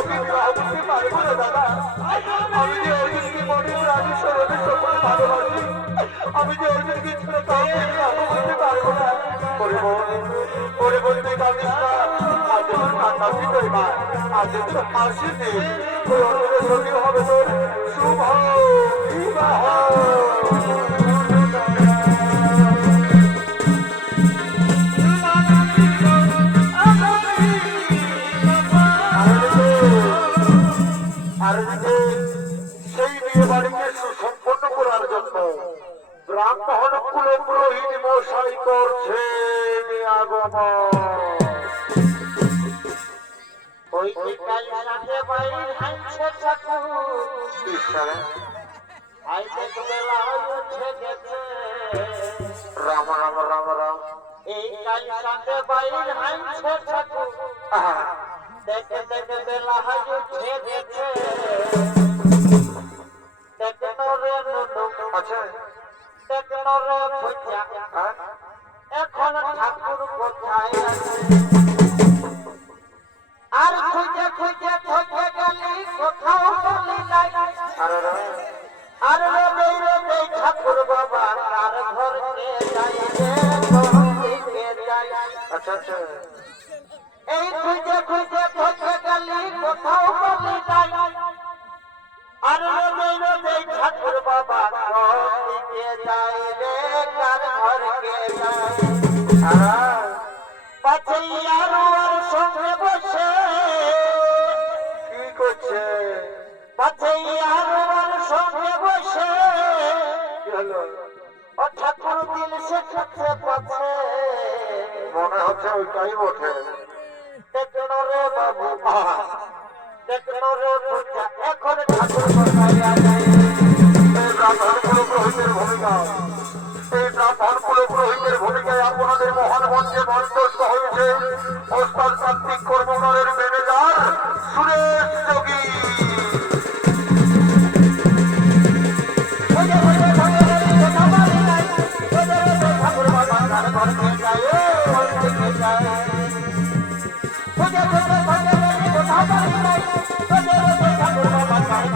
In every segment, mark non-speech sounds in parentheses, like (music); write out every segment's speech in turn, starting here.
কাউকে বিবাহ করতে পারব না দাদা আমি যে অর্জুনকে মনে প্রাণী স্মরণে সকলে ভালোবাসি আমি যে অর্জুনকে ছেড়ে কাউকে বিবাহ আজ তোর কান্নাসি শুভ বিবাহ আর এদিকে সেই বিয়ে বাড়িকে সুসম্পন্ন করার জন্য ব্রাহ্মণ কুলে পুরোহিত মশাই করছে আগমন। ওই বিকাল সাথে বাইর হাইছে ঠাকুর। ঈশ্বরে। আইতে বেলা উঠে গেছে। রাম রাম রাম রাম। এই কাল সাথে বাইর হাইছে ঠাকুর। দেখে দেখে বেলা উঠে গেছে দেখে রে নুনু আচ্ছা দেখে রে ভুজা? এখন ঠাকুর কোথায় আছে আর খুঁজে খুঁজে খুঁজে গেলি কোথাও বলি নাই আরে আচ্ছা আচ্ছা এই খুঁজে খুঁজে খুঁজে গেলি কোথাও বলি নাই। আর রবে রবে ঠাকুর বাবা কোনদিকে যাই রে কার ঘর যাই আহা, পাছে সঙ্গে বসে। কি করছে? আর ওর সঙ্গে বসে। কি হলো? ও ঠাকুর দিল সে কাছে পাছে। মনে হচ্ছে ওইটাই বটে আপনাদের মহান মঞ্চে মঞ্চস্থ হয়েছে। ওস্তাদ কার্তিক কর্মকারের ম্যানেজার সুরেশ যোগী।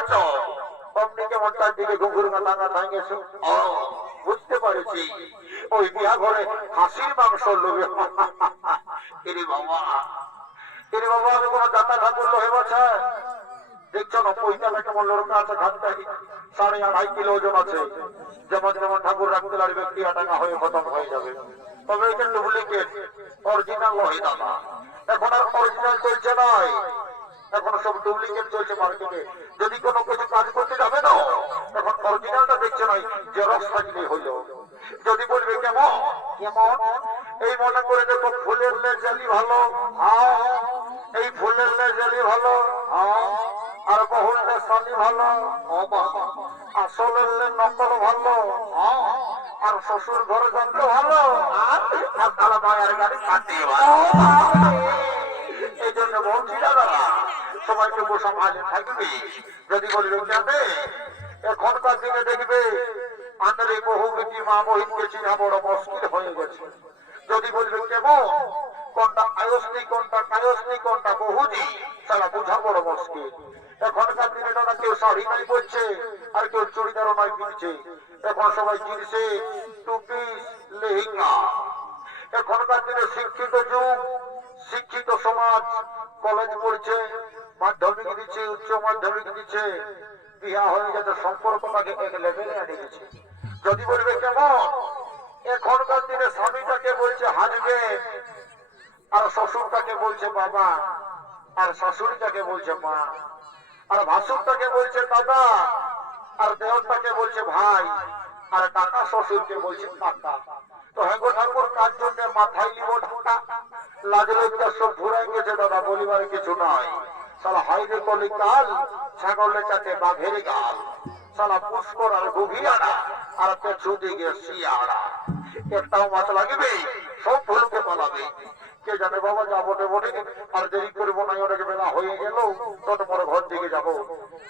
ঘরের অমনি কেমন তার দিকে ঘুঘুর না ভাঙেছ? বুঝতে পারছি। ওই বিহা ঘরে হাসির মাংস লোবে এরে বাবা। এরে বাবা আমি কোনো দাতা ঠাকুর লোহে বসে? দেখছ না পৈতালা কেমন লড়কা আছে ঘাটটাই সাড়ে আড়াই কিলো ওজন আছে। যেমন যেমন ঠাকুর রাখতে লাগবে ক্রিয়া টাকা হয়ে খতম হয়ে যাবে। তবে এটা ডুপ্লিকেট অরিজিনাল নয় দাদা এখন আর অরিজিনাল চলছে নয় এখন সব ডুপ্লিকেট চলছে মার্কেটে যদি কোনো কিছু কাজ করতে যাবে না এখন অরিজিনালটা দেখছে নয় জেরক্স থাকলে হইল। যদি বলবে কেমন? কেমন? এই মনে করে দেখো ফুলের লেজালি ভালো এই ফুলের লেজালি ভালো আর বহুললে সালি ভালো আসলের নকল ভালো আর শ্বশুর ঘরে যাতে ভালো আর মায়ের গাড়ি কাটে এই জন্য বলছি দাদা বসা ভালো থাকবে। যদি বলি জানে এখনকার দিনে দেখবে আন্দারে বহু বেটি, মা বহিনকে চিনা বড় মুশকিল হয়ে গেছে। যদি বলবে, কেমন? কোনটা আয়সনি কোনটা কায়সনি কোনটা বড় মুশকিল। এখনকার দিনে কেউ শাড়ি নাই আর কেউ চুড়িদারও নাই কিনছে। এখন সবাই কিনছে টু পিস, লেহেঙ্গা। এখনকার দিনে শিক্ষিত যুগ, শিক্ষিত সমাজ, কলেজ পড়ছে মাধ্যমিক দিচ্ছে, উচ্চ মাধ্যমিক দিচ্ছে বিয়া হয়ে যাতে সম্পর্কটাকে এক লেভেলে এনে গেছে যদি বলবে কেমন? এখনকার দিনে স্বামীটাকে বলছে হাজবেন্ড, আর শ্বশুরটাকে বলছে বাবা, আর শাশুড়িটাকে বলছে মা, আর ভাসুরটাকে বলছে দাদা, আর দেওরটাকে বলছে ভাই, আর কাকা শ্বশুরকে বলছে কাকা। তো হ্যাঁ গো ঠাকুর, কার জন্য মাথায় নিব ঢাকা? লজ্জা সব ঘুরাই গেছে দাদা, বলিবার কিছু নয় সালা হাইরে কলি কাল ছাগলের চাতে বাঘের গাল সালা পুষ্কর আর গভীরারা আর পেছু দিকে শিয়ারা একটাও মাছ লাগবে, সব ভুলকে পালাবে। কে জানে বাবা যাব বটে আর দেরি করব না অনেক বেলা হয়ে গেল, তত পরে ঘর দিকে যাব।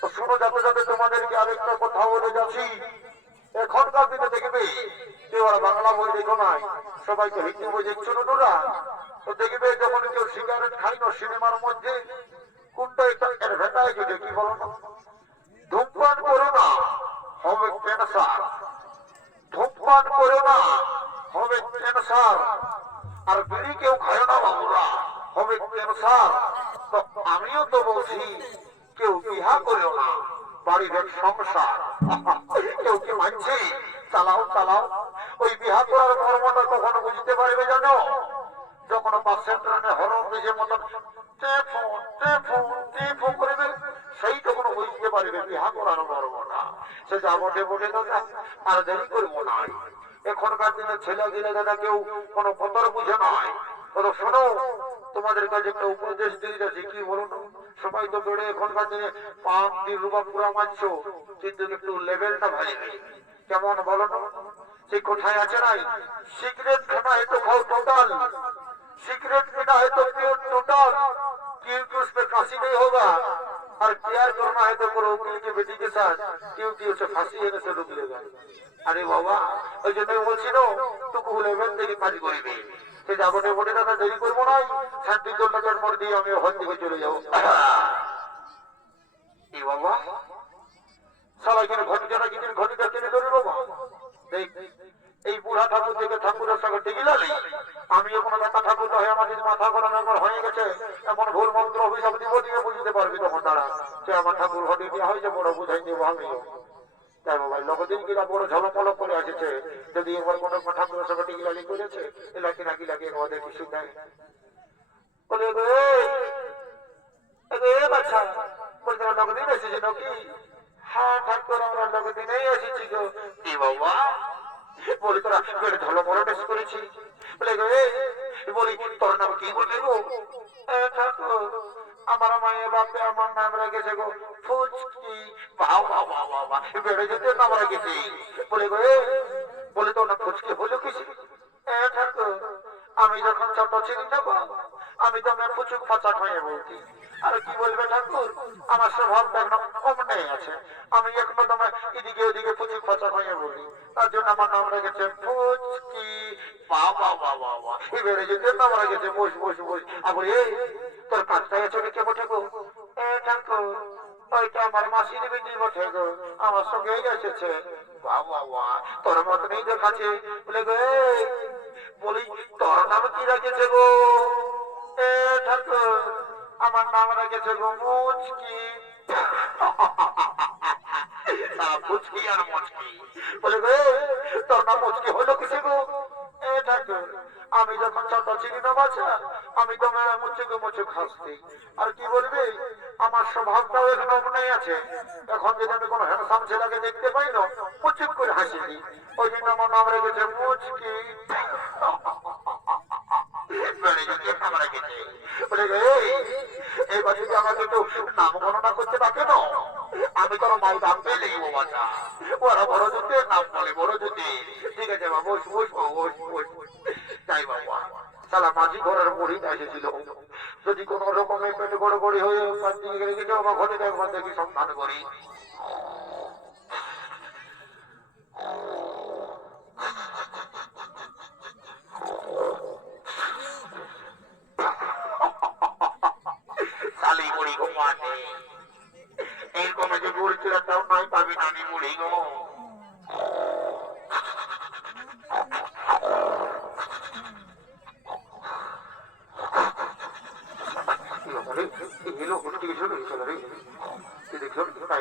তো শুনো, যাতে যাতে তোমাদেরকে আরেকটা কথা বলে যাচ্ছি। এখনকার দিনে দেখবে, কেউ আর বাংলা বই দেখো নাই, সবাই তো হিন্দি বই দেখছ না তো দেখবে, যখন কেউ সিগারেট খাই না সিনেমার মধ্যে কোনটা একটা অ্যাডভার্টাইজ দেখি বলো না? ধূমপান করো না, হবে ক্যান্সার। ধূমপান করো না, হবে ক্যান্সার। আর বিড়ি কেউ খায় না বাবুরা, হবে ক্যান্সার। তো আমিও তো বলছি, কেউ বিহা করো না বাড়ির সংসার। কেউ কি মানছে? চালাও চালাও। ওই বিহা করার কর্মটা কখনো বুঝতে পারবে জানো? যখন বাস সেন্টারে হরণ দেশে মতন উপদেশ দিয়ে কি বলুন সবাই তো বেড়ে এখনকার দিনে পাম দি রুবা পুরা মারছো, কিন্তু একটু লেভেলটা ভাই কেমন বলো না সে কোথায় আছে নাই? সিগারেট খেলা এত টোটাল सिगरेट पीना है तो पियो टोटल क्योंकि उसमें काशी नहीं होगा और प्यार करना है तो करो वकील की बेटी के साथ क्योंकि उसे फांसी होने से रुक लेगा আরে বাবা ওই জন্য বলছি তো টুকু লেভেল থেকে কাজ করবি সে যাবো বটে দাদা দেরি করবো নাই শান্তি জন্য জন্ম দিয়ে আমি ওখান থেকে চলে যাবো এই বাবা সালা এখানে ঘটিটা কিনে ঘটিটা কিনে ধরে বাবা দেখ এই বুড়া ঠাকুর থেকে ঠাকুরের সঙ্গে টিকিলালি আমি কোনো নেতা ঠাকুর হয়ে আমার যদি মাথা গরম একবার হয়ে গেছে, এমন ভুল মন্ত্র অভিশাপ দিব দিয়ে বুঝতে পারবি তখন তারা সে আমার ঠাকুর ঘটে দেওয়া হয়েছে, বড় বুঝাই দেবো আমিও। লগদিন এসেছে নাকি? হ্যাঁ ঠাকুর, আমরা লগদিনেই এসেছি গো। কি বাবা? বলি তোরা ধলো বড় বেশ করেছি। বলে বলি তোর নাম কি বলে গো? আমার মায়ের বাপে আমার নাম রেখেছে গো ফুচকি। বাহ বেড়ে যেতে নাম রেখেছি। বলে গো বলে ফুচকি হলো কিছু আমি যখন ছোট ছিলি আমি তো আমার ফুচুক ফাঁচা হয়ে বলতি আর কি বলবে ঠাকুর? আমার স্বভাব অমনে আছে। আমি এদিকে ওদিকে তার জন্য আমার নাম রেখেছে ফুচকি বাবা বাবা বাবা এই যেতে নাম রেখেছে, বস বস বস। আবার এই, তোর কাজটাই আছে কে বটে এ, ঠাকুর, ওইটা আমার মাসির বিনি বটে বাবা তোর মতনই দেখাচ্ছে। বলি, তোর নাম কি রেখেছে গো? এ, ঠাকুর আমার নাম রেখেছে মুচকি। (laughs) মুচকি আর মুচকি। বলে গো তোর নাম মুচকি হলো গো? আমি যখন ছোট ছিলি না বাচ্চা আমি আর কি বলবি, আমার স্বভাবটাও এখন অমনেই আছে। এখন যদি আমি কোনো হ্যান্ডসাম ছেলেকে দেখতে পাই না, মুচুক করে হাসি ওই জন্য আমার নাম রেখেছে মুচকি। (laughs) ওরা বড় জুতে নাম বলে বড় জুতে ঠিক আছে বাবা বস তাই বাবা। সালা মাঝি ঘরের মুড়ি এসেছিল। যদি কোন রকমের পেট গড়গড়ি হয়ে গেলে আমার ঘরে একবার দেখি সন্ধান করি শালি মুড়ি ঘুমাতে এইরকম যে মুড়ি চিরাটাও নয় পাবি না আমি মুড়ি গো এলো কোন দিকে চলে চলে রে কি দেখল তাই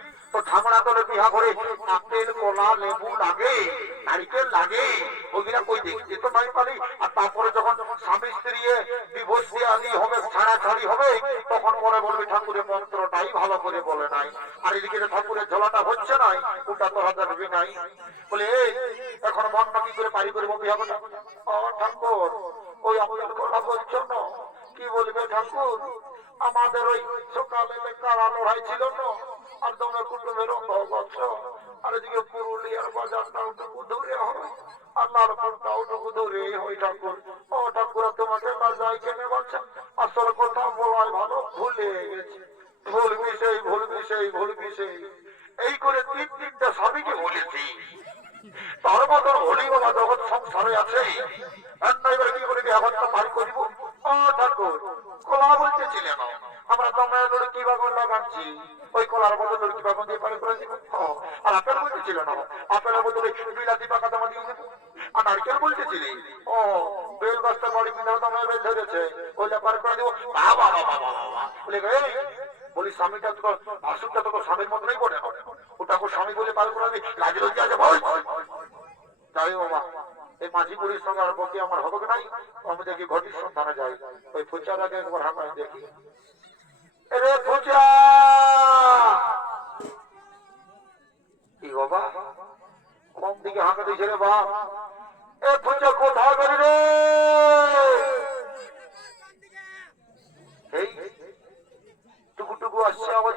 করে তারপরে যখন স্বামী স্ত্রী ডিভোর্স হবে ছাড়া হবে, তখন পরে বলবি ঠাকুরের মন্ত্রটাই ভালো করে বলে নাই। আর এদিকে ঠাকুরের ঝোলাটা হচ্ছে নাই ওটা তো হাতে ঢুকে নাই? বলে এখন মন কি করে পারি করব বিহা করে ও ঠাকুর, ওই আমাদের কথা বলছো কি বলবে ঠাকুর? আমাদের ওই সকালে কারা লড়াই ছিল না আর তোমরা কুটুমের অভাব আছো আর এদিকে পুরুলিয়ার বাজারটা ওটুকু দূরে হয় আর লালপুরটা ওটুকু দূরে হয় ঠাকুর। ও ঠাকুর তোমাকে যাই কেনে বলছে? আসল কথা বলাই ভালো, ভুলে গেছি। ভুল বিষয় ভুল বিষয় ভুল বিষয়। এই করে তিন তিনটা স্বামীকে বলেছি। তার মতন হলি বাবা জগৎ সংসারে আছে। কি করে ব্যবহারটা পার করিব? ও ঠাকুর কলা বলতেছিলেন আমরা তোমরা লড়কি বাগান লাগাচ্ছি? ওই কলার বদল লড়কি বাগান দিয়ে পারে করে দিব ও, আর আপেল বলতেছিল না আপেলের বদলে বিলাতি পাকা তোমা দিয়ে দেবো। আর নারকেল বলতেছিলি ও বেল গাছটা বাড়ি কিনে তোমরা বেল ধরেছে। ওই ব্যাপার করে দিব। বাবা বাবা বাবা বলে এই বলি স্বামীটা তো ভাসুরটা তো স্বামীর মতনই বটে। না ওটা স্বামী বলে পার করে লাজ লজ্জা আছে বল। মাঝি বুড়ির সঙ্গে আর বকি আমার হবে নাই। আমি দেখি ঘটির সন্ধানে যাই ওই ফুচার আগে একবার হাঁকায় দেখি। রে ফুচা! কি বাবা? দিকে হাঁকা দিয়েছে রে বাপ? এ ফুচা কোথায় রে? এই টুকু টুকু আসছে আবার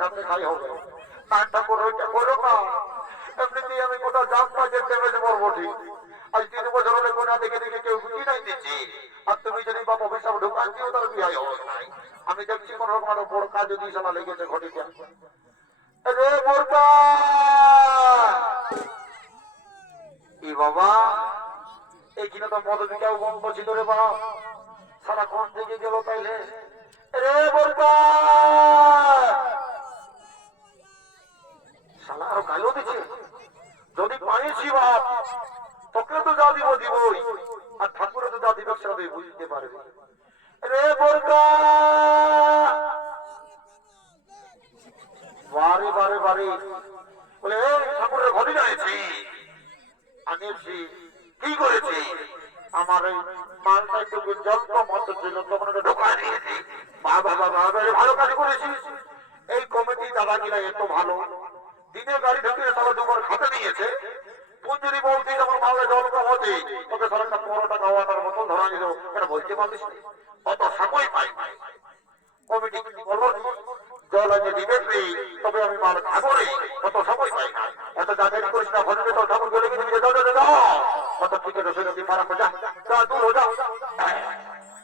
খাতে খাই হবে। না ঠাকুর ওইটা করো না। এমনিতেই আমি কোথাও জাম পাজের ড্যামেজ মরবো ঠিক। আজ তিন বছর হলে কোনা দেখে দেখে কেউ বুঝি নাই দিচ্ছি। আর তুমি যদি বাপ অভিশাপ ঢুকান দিও তার বিহাই হবে আমি দেখছি কোন রকম একটা বড় কাজ যদি সালা লেগেছে ঘটিতে। রে বোরকা! ই বাবা, এইখানে তো মদ বিকাও বন্ধ ছিল রে বাবা সারা কোন দিকে গেল তাইলে। রে বোরকা! যদি পাইছি বাপ তোকে তো যা দিব দিবই। আর ঠাকুরে তো যা দিবে সেটা বুঝতে পারবি। রে বারে বারে বারে। বলে ঠাকুরের আনিয়েছি কি করেছি? আমার এই মালটা একটু জল কম হতে ছিল, তখন ঢোকা বাবা বাবা ভালো কাজ করেছিস। এই কমিটি দাদাগিরা এত ভালো। দিনে গাড়ি ঢুকিয়ে তারা দুবার খাতে নিয়েছে যদি বলতিস আমার মালে জল কম হচ্ছে তোকে সারা একটা পনেরো টাকা ওয়াটার বোতল ধরা নিল। এটা বলতে পারলিস না? অত সময় পাই কমিটি বলল? জল আছে দিবেন নেই তবে আমি মাল খাব রে কত সময় পাই না। এত জানারি করিস না ভজনে তো ঠাকুর গেলে কিন্তু যাও যাও যাও কত ঠিক আছে সেটা তুই পারা যা যা, দূর হো যাও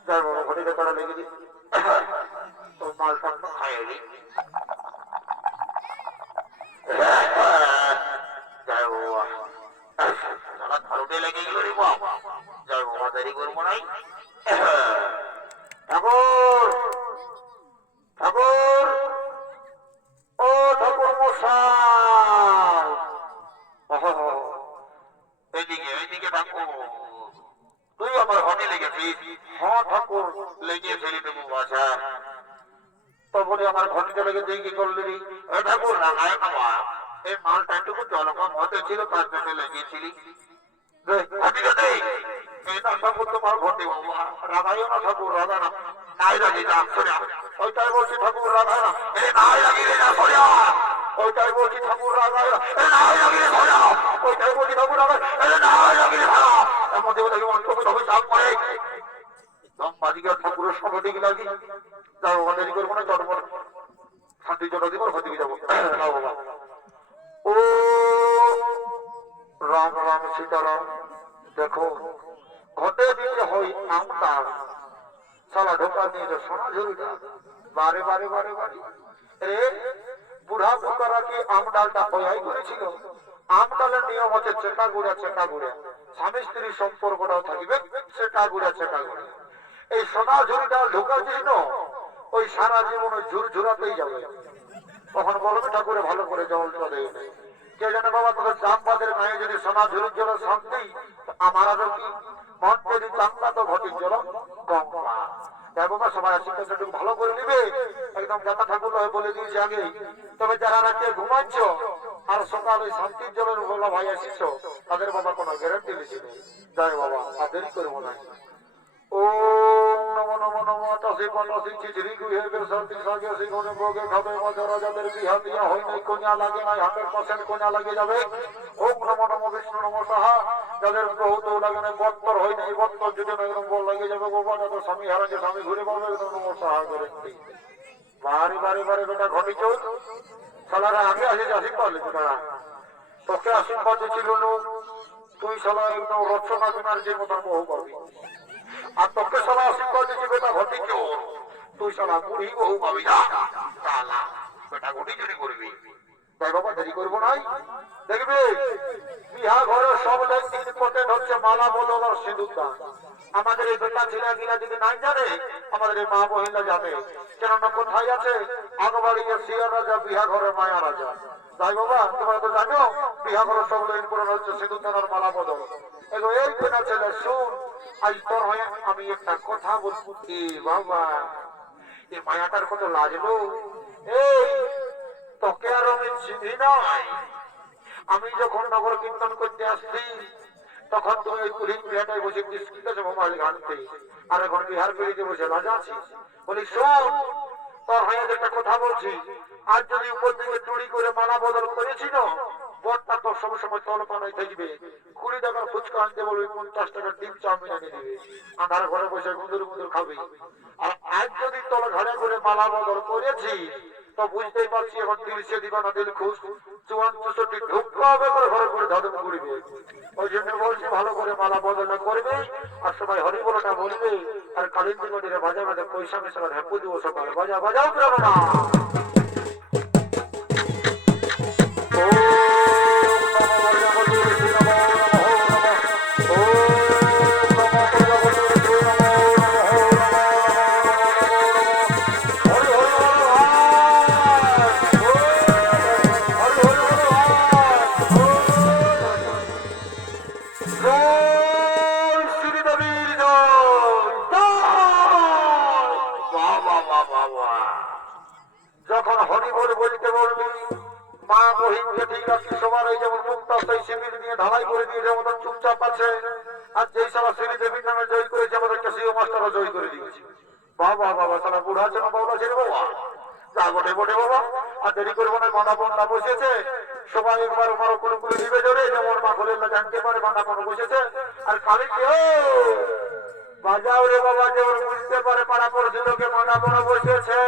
বাবা ঘটিতে করা লেগে তো মালটা তো খাই নি যাই বাবা সারা ধারুটে লেগে গেল রে বাবা যাই বাবা দেরি করব নাই ঠাকুর ঠাকুর ও ঠাকুর মশাই ওহো, এইদিকে এইদিকে ঠাকুর তুই আমার ঘটে লেগেছিস হ ঠাকুর লেগে ফেলে দেবো বাজার তো বলি আমার ঘটিটা লেগে দিয়ে কি করলি রে? এ ঠাকুর রাগায় না মা। এই মালটা একটু জলকম হতে ছিল তার জন্য লেগেছিলি দে, ঘটিটা দে। এই না ঠাকুর তোমার ঘটি না ঠাকুর রাগা না নাই রাগি যা ঠাকুর রাগায় না এ নাই বলছি ঠাকুর রাগায় এ নাই রাগি রে সরে ওইটাই বলছি ঠাকুর রাগায় এ নাই রাগি রে সরে এর মধ্যে ওটাকে অন্তত সবাই চাপ করে দম ঠাকুরের দিকে লাগি যাও দেরি করব না চটপট শান্তি চটা দিব ওখান যাব ও রাম রাম সীতারাম, দেখো ঘটে দিতে হই আমটা সালা ঢোকা নিয়ে যে সোনা বারে বারে বারে বারে। রে বুড়া বুকারা কি আম ডালটা হয়াই করেছিল? আম ডালের নিয়ম হচ্ছে চেটা গুড়া চেটা গুড়া। স্বামী স্ত্রীর সম্পর্কটাও থাকবে চেটা গুড়া চেটা গুড়া। এই সোনা ঝুড়িটা ঢোকা চিহ্ন ওই সারা জীবন ওই ঝুর ঝুরাতেই যাবে। তখন বলবে ঠাকুরে, ভালো করে জলটা দেয় কে জানে বাবা তোদের জামবাদের গায়ে যদি সোনা ঝুরির জল শান্তি আমার আরও কি? মন যদি চাঙ্গা, তো ঘটির জল গঙ্গা। সবাই আশীর্বাদ একটু ভালো করে নিবে। একদম যাতা ঠাকুর বলে দিয়েছে আগে। তবে যারা রাতে ঘুমাচ্ছ, আর সকালে শান্তির জলের বলা ভাই আসিস তাদের বাবা কোনো গ্যারান্টি দিয়েছিল। জয় নমো নমো নমো তসে পটসি চিচরি গুহে বের সর্দি সাগে সি কোনে ভোগে খাবে মজা রাজাদের বিহা দিয়া হয় নাই কোনা লাগে নাই হান্ড্রেড পার্সেন্ট কোনা লাগে যাবে। ওম নমো নমো বিষ্ণু নমো সাহা, যাদের বহুত লাগে নাই বত্তর হয় নাই, বত্তর যদি না একদম বল লাগে যাবে বাবা যাদের স্বামী হারাচ্ছে স্বামী ঘুরে পাবে একদম নমো সাহা করে। বারে বারে বারে বেটা ঘটি চোখ সালারা আগে আসে যাসি পারলে তোকে আশীর্বাদ ছিল তুই সালা একদম রক্ষণা বিনার্জির মতন বহু করবি আর তোকে সালা আশীর্বাদ দিচ্ছি বেটা ঘটি চোর তুই সালা বুড়ি বহু পাবি না। সালা বেটা ঘটি চুরি করবি। তাই বাবা দেরি করব নাই। দেখবি বিহা ঘরে সব লোক ইম্পর্টেন্ট হচ্ছে মালা বদল আর সিঁদুর দান। আমাদের এই বেটা ছেলে গিলা যদি নাই জানে আমাদের এই মা মহিলা জানে। কেননা কোথায় আছে? আগবাড়ি সিয়া রাজা বিহা ঘরে মায়া রাজা। তাই বাবা তোমরা তো জানো বিহা ঘরে সব লোক ইম্পর্টেন্ট হচ্ছে সিঁদুর দান আর মালা বদল। এই বেটা ছেলে শুন। তোর হয়ে আমি একটা কথা বলব কি, বাবা? এই মায়াটার কত লাগল? এই, তোকে আর আমি চিনি নাই আমি যখন নগর কীর্তন করতে আসছি, তখন তুমি ওই কুলিন বিহাটায় বসে বিস্কিট মোবাইল ঘাটতে আর এখন বিহার বেরিয়ে বসে রাজা আছিস? বলি, শোন, তোর হয়ে একটা কথা বলছি। আর যদি উপর থেকে চুরি করে মালা বদল করেছি না বরটা তোর সবসময় তল পানায় থাকবে। কুড়ি টাকার ফুচকা আনতে বলবি, পঞ্চাশ টাকার ডিম চাউমিন এনে দিবে। আধার ঘরে বসে গুঁদুর গুঁদুর খাবে। আর আজ যদি তল ঘরে করে মালা বদল করেছি, তো বুঝতেই পারছি এখন দিল খুশ। চুয়ান হবে করে ঘরে করবে ওই জন্য বলছি, ভালো করে মালা করবে, আর সবাই বলবে, আর কালিন্দি নদীরে বাজা বাজা পয়সা মেশাবার দিব সকালে। বাজা, বাজাও না মা বহিনকে ঠিক রাখি সবার এই যেমন মুক্ত সেই দিয়ে ঢালাই করে দিয়ে যেমন চুপচাপ আছে, আর যেই সালা শ্রী দেবীর নামে জয় করেছে আমাদেরকে সিও মাস্টারও জয় করে দিয়েছে। বাবা বাবা সালা বুড়া আছে না বাবা। ছেলে বাবা যা বসেছে সবাই একবার মারো কোনো করে দিবে জোরে, যেমন মা না জানতে পারে বসেছে আর কালি কে বাজাও রে বাবা যেমন বুঝতে পারে, পাড়া পড়ছে লোকে মানা কোনো বসেছে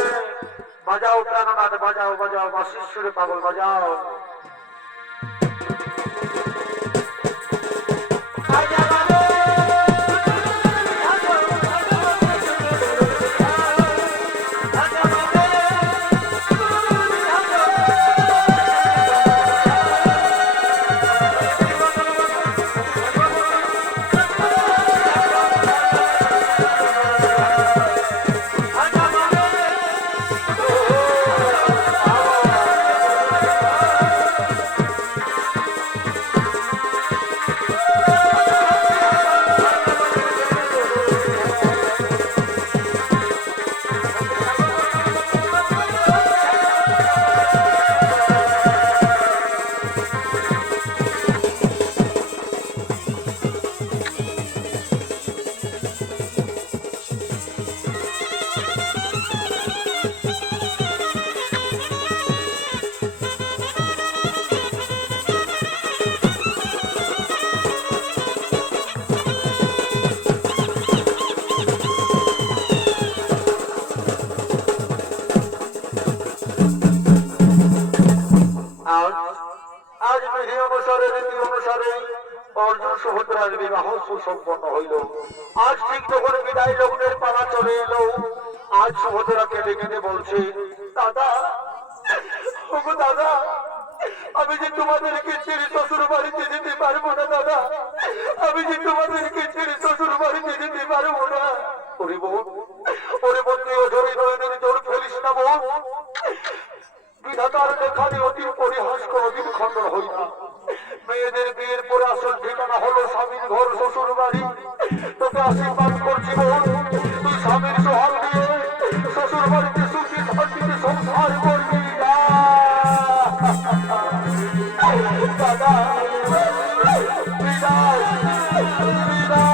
বাজাও প্রাণনাথ বাজাও বাজাও বাসির সুরে পাগল বাজাও। সুসম্পন্ন হইল। আজ ঠিক যখন বিদায় লগ্নের পালা চলে এলো। আজ সুভদ্রা কেঁদে কেঁদে বলছে, দাদা, ওগো দাদা, আমি যে তোমাদেরকে ছেড়ে শ্বশুর বাড়িতে যেতে পারব না, দাদা, আমি যে তোমাদেরকে ছেড়ে শ্বশুর বাড়িতে যেতে পারব না। ওরে বোন ওরে বোন তুই ওঝরে নয়নের জোর ফেলিস না বোন। বিধাতার লেখানে অতির পরিহাস কোনদিন খণ্ডন হই না Vida, vida, vida.